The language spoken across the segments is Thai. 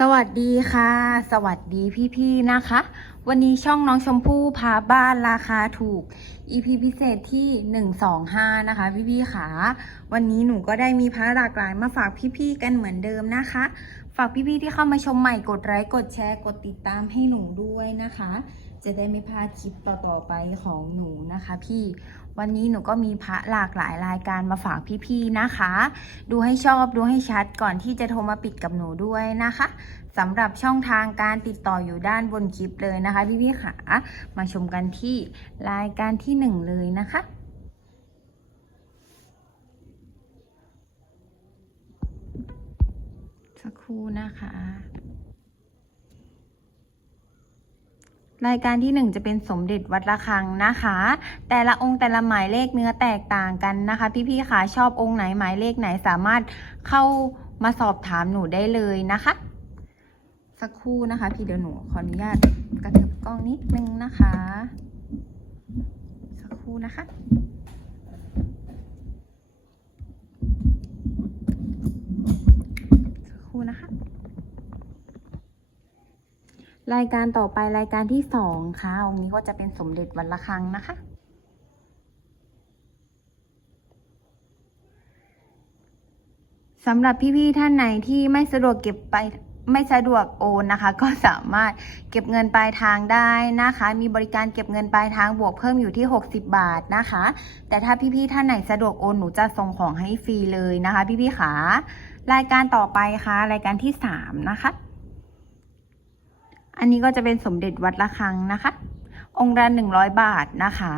สวัสดีค่ะ สวัสดีพี่ๆนะคะ วันนี้ช่องน้องชมพู่พาบ้านราคาถูก EP พิเศษที่ 125 นะคะ พี่ๆค่ะวันนี้หนูก็ได้มีพระหลากหลายมาฝากพี่ๆกันเหมือนเดิมนะคะ ฝากพี่ๆที่เข้ามาชมใหม่กดไลค์กดแชร์กดติดตามให้หนูด้วยนะคะ จะได้ไม่พลาดคลิปต่อๆไปของหนูนะคะ พี่ วันนี้หนูก็มีพระหลากหลายรายการมาฝากพี่ๆนะคะ ดูให้ชอบดูให้ชัดก่อนที่จะโทรมาปิดกับหนูด้วยนะคะสำหรับช่องทางการติดต่ออยู่ด้านบนคลิปเลยนะคะพี่ๆค่ะมาชมกันที่รายการที่หนึ่งเลยนะคะสักครู่นะคะ รายการที่หนึ่งจะเป็นสมเด็จวัดระฆังนะคะ แต่ละองค์แต่ละหมายเลขเนื้อแตกต่างกันนะคะ พี่ๆค่ะชอบองค์ไหนหมายเลขไหนสามารถเข้ามาสอบถามหนูได้เลยนะคะ สักครู่นะคะ พี่เดี๋ยวหนูขออนุญาตกระเถิบกล้องนิดนึงนะคะ สักครู่นะคะสักครู่นะคะ รายการต่อไปรายการที่สองค่ะ องค์นี้ก็จะเป็นสมเด็จวันละครังนะคะ สำหรับพี่ๆท่านไหนที่ไม่สะดวกเก็บไปไม่สะดวกโอนนะคะ ก็สามารถเก็บเงินปลายทางได้นะคะ มีบริการเก็บเงินปลายทางบวกเพิ่มอยู่ที่ 60 บาทนะคะ แต่ถ้าพี่ๆท่านไหนสะดวกโอนหนูจะส่งของให้ฟรีเลยนะคะ พี่ๆขารายการต่อไปค่ะ รายการที่สามนะคะ อันนี้ก็จะเป็นสมเด็จวัดระฆังนะคะ องค์ละหนึ่งร้อยบาทนะคะ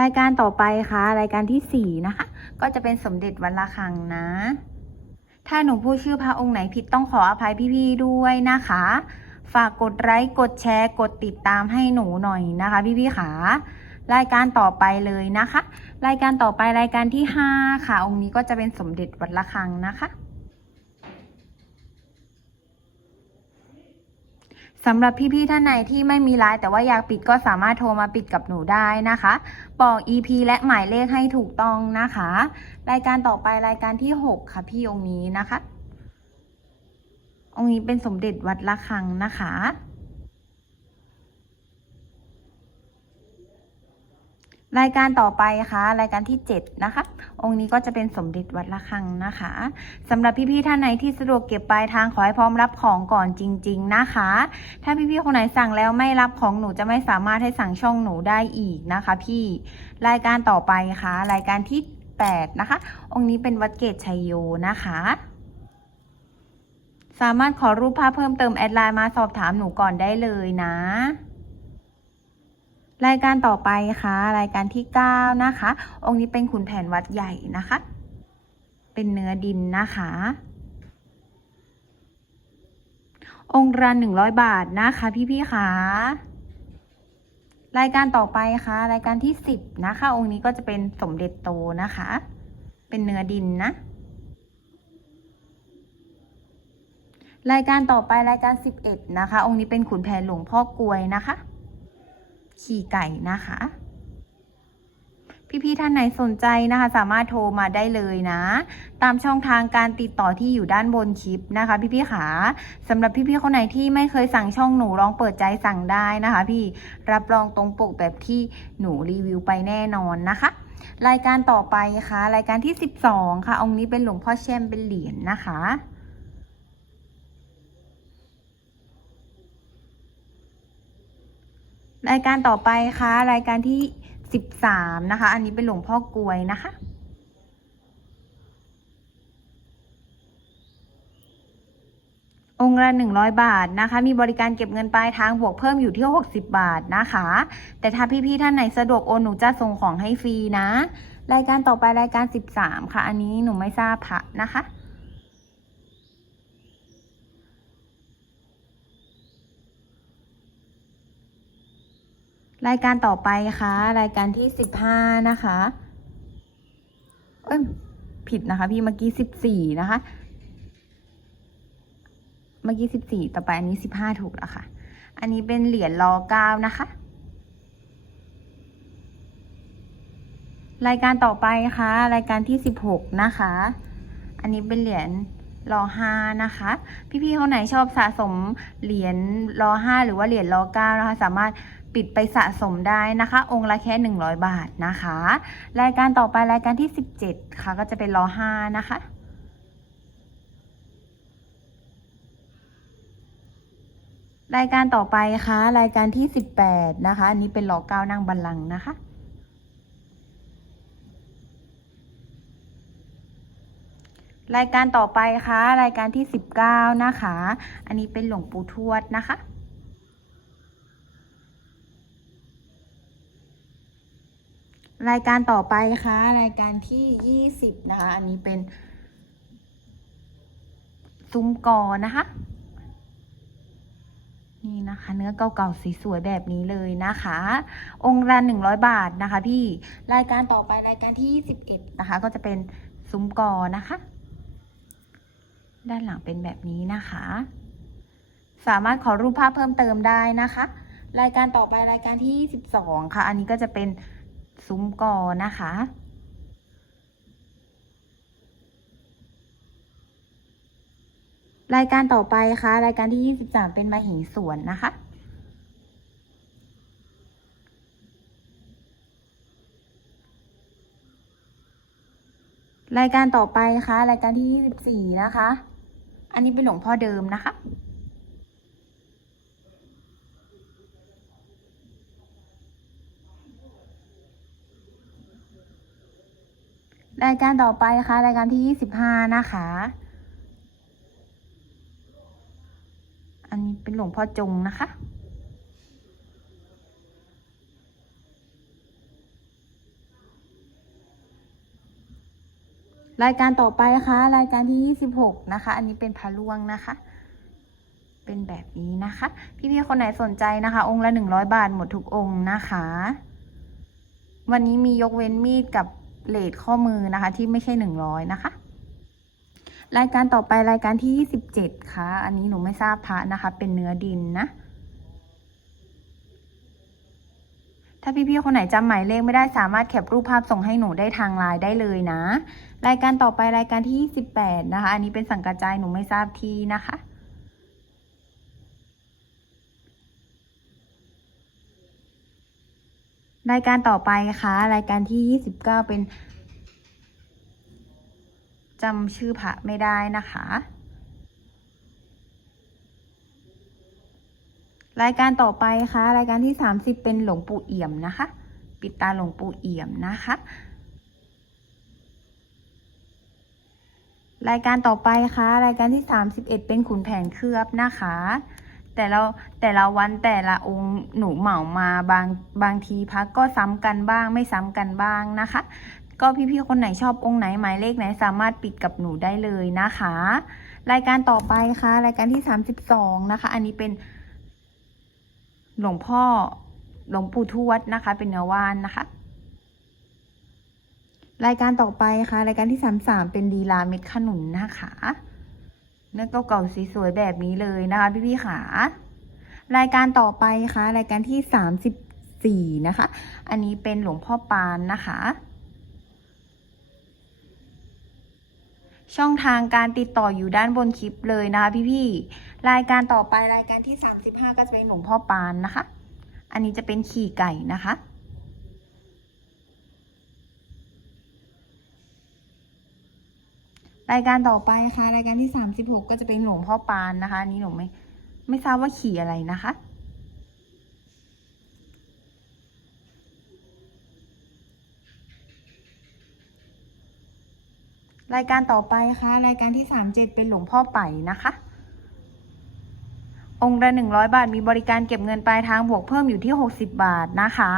รายการต่อไปค่ะ รายการที่สี่นะคะ ก็จะเป็นสมเด็จวัดระฆังนะ ถ้าหนูพูดชื่อพระองค์ไหนผิดต้องขออภัยพี่ๆด้วยนะคะ ฝากกดไลค์กดแชร์กดติดตามให้หนูหน่อยนะคะ พี่ๆค่ะรายการต่อไปเลยนะคะ รายการต่อไปรายการที่ห้าค่ะ องค์นี้ก็จะเป็นสมเด็จวัดระฆังนะคะ สำหรับพี่ๆท่านไหนที่ไม่มีไลน์แต่ว่าอยากปิดก็สามารถโทรมาปิดกับหนูได้นะคะบอก EP และหมายเลขให้ถูกต้องนะคะ รายการต่อไปรายการที่ 6 ค่ะพี่องค์นี้นะคะ องค์นี้เป็นสมเด็จวัดระฆังนะคะ รายการต่อไปค่ะ รายการที่ 7 นะคะ องค์นี้ก็จะเป็นสมเด็จวัดระฆังนะคะสำหรับพี่ๆท่านไหนที่สะดวกเก็บปลายทางขอให้พร้อมรับของก่อนจริง ๆนะคะ ถ้าพี่ๆคนไหนสั่งแล้วไม่รับของหนูจะไม่สามารถให้สั่งช่องหนูได้อีกนะคะ พี่รายการต่อไปค่ะ รายการที่ 8 นะคะ องค์นี้เป็นวัดเกตชัยโยนะคะสามารถขอรูปภาพเพิ่มเติมแอดไลน์มาสอบถามหนูก่อนได้เลยนะ รายการต่อไปค่ะ รายการที่ 9 นะคะ องค์นี้เป็นขุนแผนวัดใหญ่นะคะ เป็นเนื้อดินนะคะ องค์ละหนึ่งร้อยบาทนะคะพี่ๆค่ะรายการต่อไปค่ะ รายการที่ 10 นะคะ องค์นี้ก็จะเป็นสมเด็จโตนะคะ เป็นเนื้อดินนะรายการต่อไปรายการ 11 นะคะ องค์นี้เป็นขุนแผนหลวงพ่อกลวยนะคะ ขี่ไก่นะคะ พี่ๆท่านไหนสนใจนะคะ สามารถโทรมาได้เลยนะ ตามช่องทางการติดต่อที่อยู่ด้านบนคลิปนะคะ พี่ๆขาสำหรับพี่ๆคนไหนที่ไม่เคยสั่งช่องหนูลองเปิดใจสั่งได้นะคะ พี่รับรองตรงปกแบบที่หนูรีวิวไปแน่นอนนะคะรายการต่อไปค่ะ รายการที่ 12 ค่ะ องค์นี้เป็นหลวงพ่อแช่มเป็นเหรียญนะคะ รายการต่อไปค่ะ รายการที่สิบสามนะคะ อันนี้เป็นหลวงพ่อกลวยนะคะ องค์ละหนึ่งร้อยบาทนะคะ มีบริการเก็บเงินปลายทางบวกเพิ่มอยู่ที่หกสิบบาทนะคะ แต่ถ้าพี่ๆท่านไหนสะดวกโอนหนูจะส่งของให้ฟรีนะ รายการต่อไปรายการสิบสามค่ะ อันนี้หนูไม่ทราบพระนะคะ รายการต่อไปค่ะ รายการที่สิบห้านะคะ เอ้ยผิดนะคะ พี่เมื่อกี้สิบสี่นะคะ เมื่อกี้สิบสี่ต่อไปอันนี้สิบห้าถูกแล้วค่ะ อันนี้เป็นเหรียญรอเก้านะคะ รายการต่อไปค่ะ รายการที่สิบหกนะคะ อันนี้เป็นเหรียญรอห้านะคะ พี่ๆคนไหนชอบสะสมเหรียญรอห้าหรือว่าเหรียญรอเก้านะคะ สามารถ ปิดไปสะสมได้นะคะ องค์ละแค่ 100 บาทนะคะ รายการต่อไปรายการที่ 17 ค่ะ ก็จะเป็นรอห้านะคะรายการต่อไปค่ะ รายการที่18นะคะ อันนี้เป็นรอเก้านั่งบัลลังก์นะคะ รายการต่อไปค่ะ รายการที่19นะคะ อันนี้เป็นหลวงปู่ทวดนะคะ รายการต่อไปค่ะ รายการที่20นะคะ อันนี้เป็น ซุ้มกอนะคะ นี่นะคะ เนื้อเก่าๆสวยๆแบบนี้เลยนะคะ องค์ละ100บาทนะคะ พี่รายการต่อไปรายการที่21นะคะ ก็จะเป็นซุ้มกอนะคะ ด้านหลังเป็นแบบนี้นะคะ สามารถขอรูปภาพเพิ่มเติมได้นะคะ รายการต่อไปรายการที่12ค่ะ อันนี้ก็จะเป็น ซุ้มกอนะคะ รายการต่อไปค่ะ รายการที่ 23 เป็นมาหิสวนนะคะรายการต่อไปค่ะ รายการที่ 24 นะคะ อันนี้เป็นหลวงพ่อเดิมนะคะ รายการต่อไปค่ะ รายการที่25นะคะ อันนี้เป็นหลวงพ่อจงนะคะ รายการต่อไปค่ะ รายการที่26นะคะ อันนี้เป็นพระล่วงนะคะ เป็นแบบนี้นะคะ พี่ๆคนไหนสนใจนะคะ องค์ละ100บาทหมดทุกองค์นะคะ วันนี้มียกเว้นมีดกับ เลดข้อมือนะคะที่ไม่ใช่ 100 นะคะ รายการต่อไปรายการที่ 27 ค่ะ อันนี้หนูไม่ทราบพระนะคะ เป็นเนื้อดินนะ ถ้าพี่ๆคนไหนจำหมายเลขไม่ได้สามารถแคปรูปภาพส่งให้หนูได้ทางไลน์ได้เลยนะ รายการต่อไปรายการที่ 28 นะคะ อันนี้เป็นสังกัดจายหนูไม่ทราบที่นะคะ รายการต่อไปค่ะรายการที่ 29 เป็นจำชื่อพระไม่ได้นะคะ รายการต่อไปค่ะ รายการที่ 30 เป็นหลวงปู่เอี่ยมนะคะ ปิดตาหลวงปู่เอี่ยมนะคะ รายการต่อไปค่ะ รายการที่ 31 เป็นขุนแผนเคลือบนะคะ แต่ละแต่ละวันแต่ละองค์หนูเหมามาบางบางทีพักก็ซ้ำกันบ้างไม่ซ้ำกันบ้างนะคะ ก็พี่ๆคนไหนชอบองค์ไหนหมายเลขไหนสามารถปิดกับหนูได้เลยนะคะ รายการต่อไปค่ะ รายการที่32นะคะ อันนี้เป็น หลวงพ่อหลวงปู่ทวดนะคะ เป็นเนื้อว่านนะคะ รายการต่อไปค่ะ รายการที่33เป็นดีลาเม็ดขนุนนะคะ เนื้อเก่าๆสวยๆแบบนี้เลยนะคะพี่ๆค่ะรายการต่อไปค่ะ รายการที่34นะคะ อันนี้เป็นหลวงพ่อปานนะคะช่องทางการติดต่ออยู่ด้านบนคลิปเลยนะคะพี่ๆ รายการต่อไปรายการที่ 35 ก็จะเป็นหลวงพ่อปานนะคะ อันนี้จะเป็นขี่ไก่นะคะ รายการต่อไปค่ะ รายการที่สามสิบหกก็จะเป็นหลวงพ่อปานนะคะนี้หนูไม่ไม่ทราบว่าขี่อะไรนะคะรายการต่อไปค่ะ รายการที่ 37 เป็นหลวงพ่อไป่นะคะ องค์ละ100 บาท มีบริการเก็บเงินปลายทางบวกเพิ่มอยู่ที่ 60 บาทนะคะ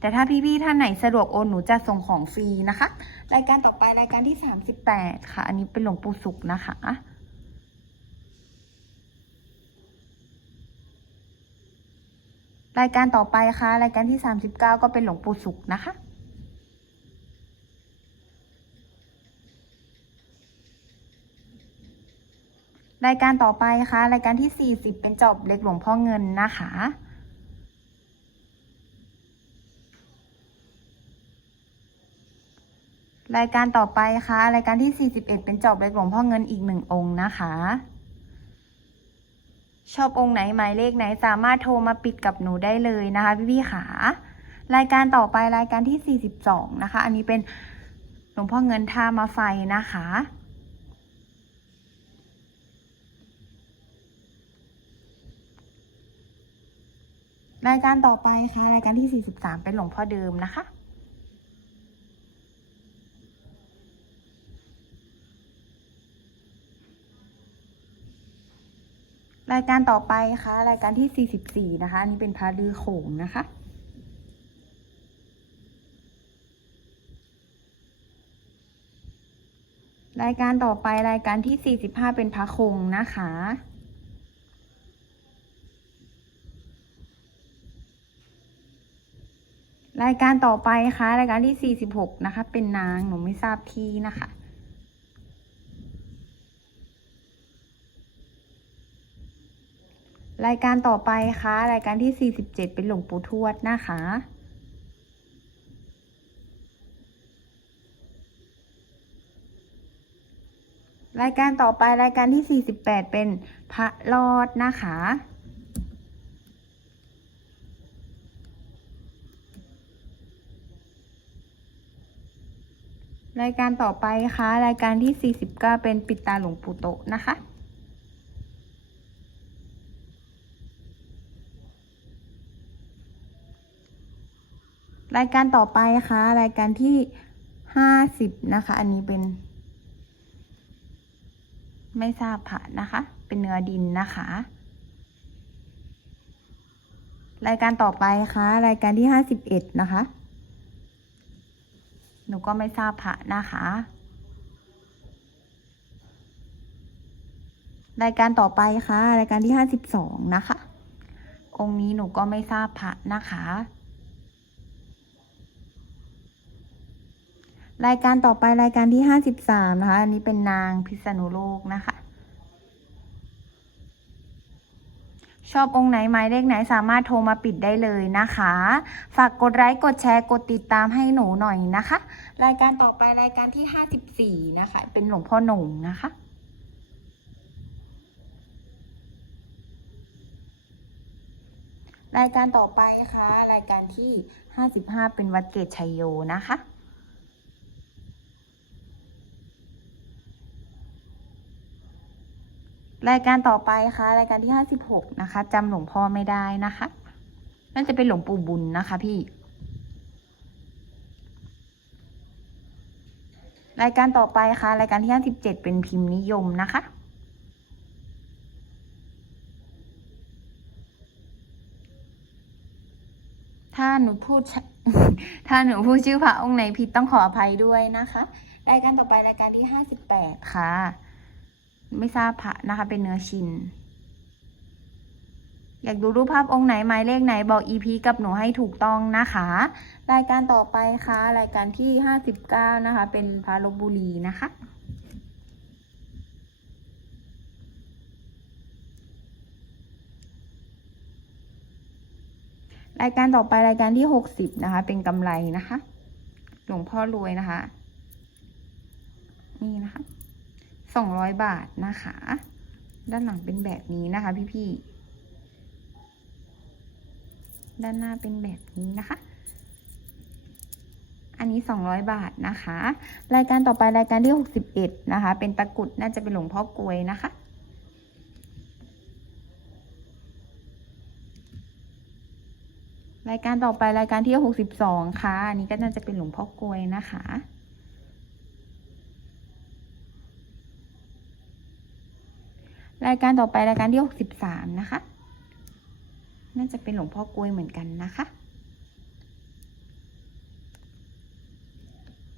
แต่ถ้าพี่ๆท่านไหนสะดวกโอนหนูจะส่งของฟรีนะคะ รายการต่อไปรายการที่ 38 ค่ะ อันนี้เป็นหลวงปู่สุขนะคะรายการต่อไปค่ะ รายการที่ 39 ก็เป็นหลวงปู่สุขนะคะ รายการต่อไปค่ะ รายการที่ 40 เป็นจอบเล็กหลวงพ่อเงินนะคะ รายการต่อไปค่ะ รายการที่ 41 เป็นจอบเล็กหลวงพ่อเงินอีกหนึ่งองค์นะคะ ชอบองค์ไหนหมายเลขไหนสามารถโทรมาปิดกับหนูได้เลยนะคะพี่พี่ขารายการต่อไปรายการที่ 42 นะคะ อันนี้เป็นหลวงพ่อเงินท่ามาไฟนะคะ รายการต่อไปค่ะ รายการที่ 43 เป็นหลวงพ่อเดิมนะคะ รายการต่อไปค่ะ รายการที่ 44 นะคะ อันนี้เป็นพระลือโขงนะคะรายการต่อไปรายการที่ 45 เป็นพระคงนะคะ รายการต่อไปค่ะ รายการที่ 46 นะคะ เป็นนางหนูไม่ทราบที่นะคะ รายการต่อไปค่ะ รายการที่ 47 เป็นหลวงปู่ทวดนะคะ รายการต่อไปรายการที่ 48 เป็นพระรอดนะคะ รายการต่อไปค่ะรายการที่ 49 เป็นปิดตาหลวงปู่โตนะคะ รายการต่อไปค่ะรายการที่ 50 นะคะ อันนี้เป็น ไม่ทราบค่ะนะคะ เป็นเนื้อดินนะคะ รายการต่อไปค่ะรายการที่ 51 นะคะ หนูก็ไม่ทราบพระนะคะ รายการต่อไปค่ะ รายการที่ห้าสิบสองนะคะ องค์นี้หนูก็ไม่ทราบพระนะคะ รายการต่อไปรายการที่ห้าสิบสามนะคะ อันนี้เป็นนางพิษณุโลกนะคะ ชอบองค์ไหนหมายเลขไหนสามารถโทรมาปิดได้เลยนะคะ ฝากกดไลค์กดแชร์กดติดตามให้หนูหน่อยนะคะ รายการต่อไปรายการที่ 54 นะคะ เป็นหลวงพ่อหนุ่งนะคะรายการต่อไปค่ะ รายการที่ 55 เป็นวัดเกตชัยโยนะคะ รายการต่อไปค่ะ รายการที่56นะคะจำหลวงพ่อไม่ได้นะคะน่าจะเป็นหลวงปู่บุญนะคะพี่ รายการต่อไปค่ะ รายการที่57เจ็ดเป็นพิมพ์นิยมนะคะถ้าหนูพูดถ้าหนูพูดชื่อพระองค์ไหนผิดต้องขออภัยด้วยนะคะ รายการต่อไปรายการที่58ค่ะ ไม่ทราบพระนะคะ เป็นเนื้อชิน อยากดูรูปภาพองค์ไหนหมายเลขไหนบอก EP กับหนูให้ถูกต้องนะคะ รายการต่อไปค่ะ รายการที่ 59 นะคะ เป็นพระลบบุรีนะคะรายการต่อไปรายการที่ 60 นะคะ เป็นกำไรนะคะ หลวงพ่อรวยนะคะ 200 บาทนะคะ ด้านหลังเป็นแบบนี้นะคะ พี่ๆ ด้านหน้าเป็นแบบนี้นะคะ อันนี้ 200 บาทนะคะ รายการต่อไปรายการที่ 61 นะคะ เป็นตะกุดน่าจะเป็นหลวงพ่อกลวยนะคะรายการต่อไปรายการที่ 62 ค่ะ อันนี้ก็น่าจะเป็นหลวงพ่อกลวยนะคะ รายการต่อไปรายการที่ 63 นะคะ น่าจะเป็นหลวงพ่อกลวยเหมือนกันนะคะ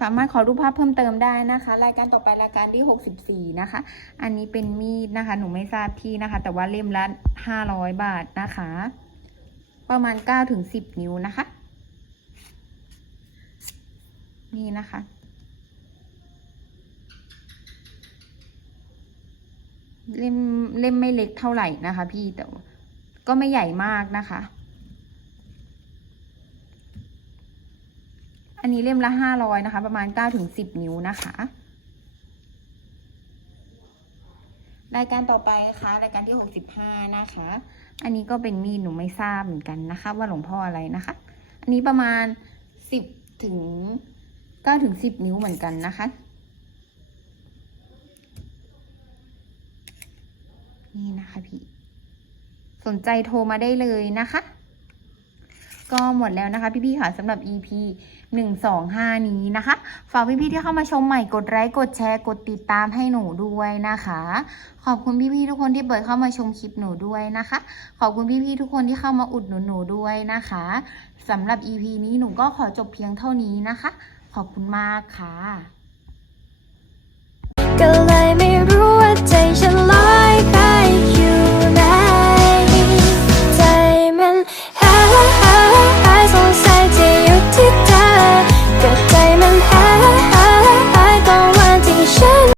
สามารถขอรูปภาพเพิ่มเติมได้นะคะ รายการต่อไปรายการที่ 64 นะคะ อันนี้เป็นมีดนะคะ หนูไม่ทราบที่นะคะ แต่ว่าเล่มละ 500 บาทนะคะ ประมาณ9ถึง10 นิ้วนะคะ นี่นะคะ เล่มเล่มไม่เล็กเท่าไหร่นะคะ พี่แต่ก็ไม่ใหญ่มากนะคะ อันนี้เล่มละห้าร้อยนะคะ ประมาณเก้าถึงสิบนิ้วนะคะ รายการต่อไปนะคะรายการที่หกสิบห้านะคะ อันนี้ก็เป็นมีดหนูไม่ทราบเหมือนกันนะคะ ว่าหลวงพ่ออะไรนะคะ อันนี้ประมาณสิบถึงเก้าถึงสิบนิ้วเหมือนกันนะคะ นใจโทรมาได้เลยนะคะ ก็หมดแล้วนะคะพี่ๆค่ะสำหรับ EP 125 นี้นะคะ ฝากพี่ๆที่เข้ามาชมใหม่กดไลค์กดแชร์กดติดตามให้หนูด้วยนะคะ ขอบคุณพี่ๆทุกคนที่เปิดเข้ามาชมคลิปหนูด้วยนะคะ ขอบคุณพี่ๆทุกคนที่เข้ามาอุดหนุนหนูด้วยนะคะสำหรับ EP นี้หนูก็ขอจบเพียงเท่านี้นะคะ ขอบคุณมากค่ะก็เลยไม่รู้ว่าใจ